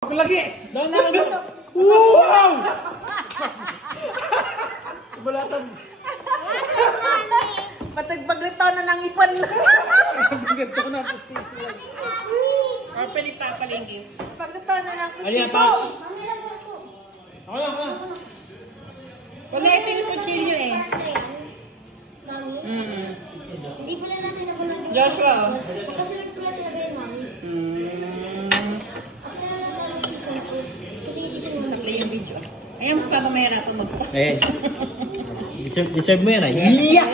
Ako lagi! Doon na lang dito. Wow! Balatang. Patagpaglito na ng ipon. Ganito na pustiso lang. Papalit papalingki. Paglito na ng Ayan pustiso. pa. Ako lang ha. Wala ito yung kutsilyo eh. Hindi pala natin ako lang. Joshua. Kasi nagsulat na ba yun, mami? Play yung video. Ayaw mas papamahirapan mo. Eh. Deserve mo yan ay. Yeah!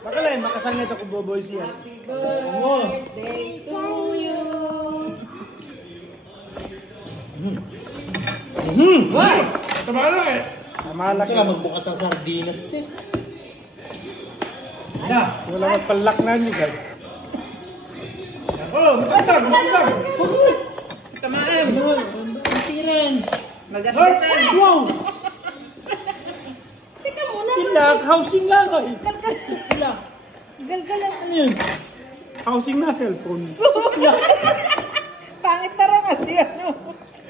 Bakalain, makasal nito ko boboy siya. Birthday to you. Why? Tama lang eh. Tama lang. Kaya magbukas ang sardinas eh. Na, wala magpalak na niyo guys. Oh, magandang, magandang. Tamaan. Siren! Mag-asitan. Wow! Teka muna. Tilak, housing lang ay. Galgal. Tilak. Galgal ang Ano yun? Housing na cellphone. pangit tara kasi ano.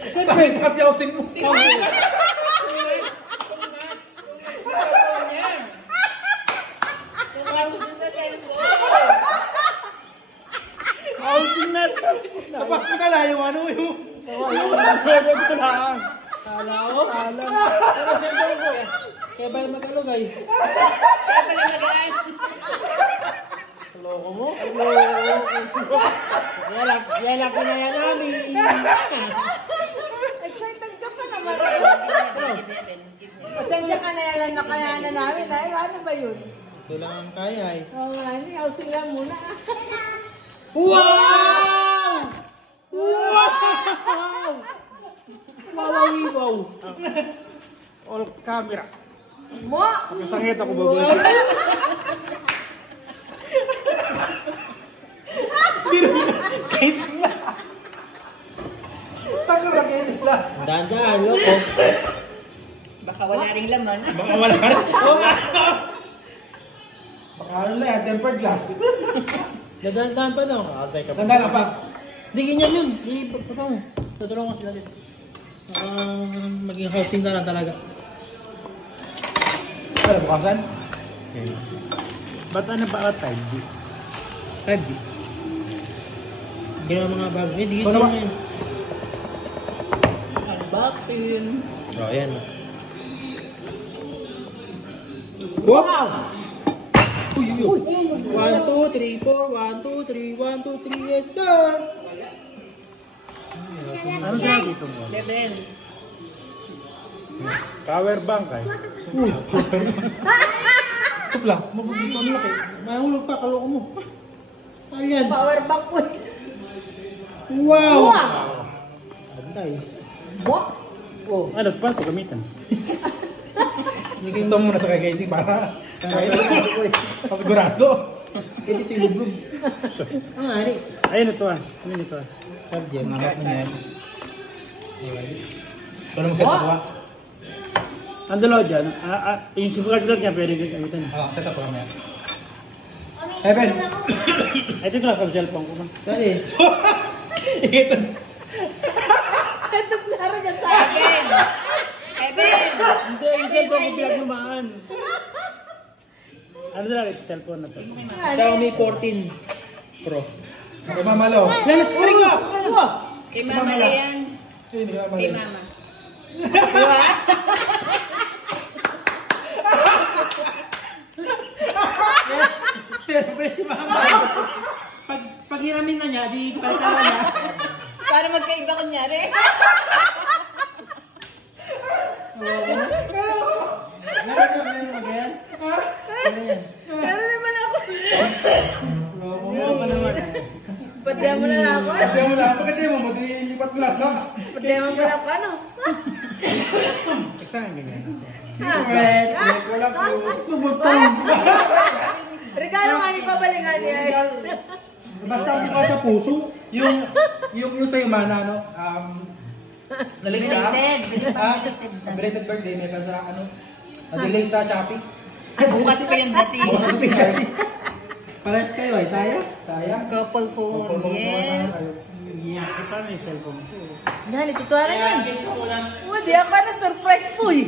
Siyempre, kasi housing mo. Housing na cellphone. Tapos ko na lang yung ano yung... Yung ito lang. Kala ko? Kala. Pero siyempre ko. Kaya ba mag-alog ay? Kaya pala mag-aas. Loko mo? Kaya lang kinaya namin. Excited ka pa naman. Pasensya ka na yan na kaya na namin. Ay, ano ba yun? Kailangan kaya ay. Oo nga, hindi. Housing lang muna. Wow! Wow! Wow! All camera. Mo! Kasangit ako baboy. Dahan-dahan, loko. Baka wala ring laman. Baka wala ka rin. Baka ano lang yan, tempered glass. Dahan-dahan pa daw. Teka pa. Tanda lang pa. Hindi ganyan yun. Papa mo. Tutulungan sila dito. Maging housing na lang talaga. Ano, bukasan? Ba't ano ba ka 5D? 5D. Ginawa mga bago. Eh, di Ano ba? yun. Unboxing. Oh, ayan. Wow! Uy, uy, uy. 1, 2, 3, 4. 1, 2, 3, 1, 2, 3. Yes, sir. Ano sa dito mo? Level. Power bank ay. Supla. Mabugin pa mo laki. Mahulog pa, kaloko mo. Ayan. Power bank po. Wow! Wow! Antay. Mo! Oh, ano pa ito gamitan? Ito muna sa kagaising para pasigurado. Ito yung lublog. Ang ani. Ayun ito ah. Ano ito ah? Subject. Mangat na yan. Ito lang set ako ah. Ang dalawa dyan, yung simulad niya pwede gamitan. Oo, set up ko mamaya. Evan! Ito ko lang sa cellphone ko man. Kali. Ito. Ito klaro ka sa akin. Evan! Hindi, yung cellphone ko pinaglumaan. Ano na lang ito, cellphone na to. Xiaomi 14 Pro. Kay Mama Lo. Lalat ko rin ka! Kay Mama na yan. Sino Mama Kay Lo? Mama. Siyempre si Mama. Pag hiramin na niya, di palitan na niya. Para magkaiba kunyari. Meron mo ganyan? Ano yan? Pero naman ako. Oo, pa naman eh. Padya mo na lang ako. Pagkaya mo lang, pagkaya mo, mag-lipat mo lang sa... Padya mo na ako. Ano? Saan ganyan? Secret! Wala po. Bubutong! Regalo nga ni pabalingan niya. Basta hindi pa sa puso. Yung sa'yo man, ano, nalig ka? Belated. Belated birthday, may pa sa, ano, delay sa Shopee. Bukas pa yung dating. Bukas pa Parehas kayo ay sayang? Sayang. Couple phone. Yes. Paano yung cellphone ko? Yan, itutuwa na yan. Kaya, kiss ko muna. Hindi ako na surprise po eh.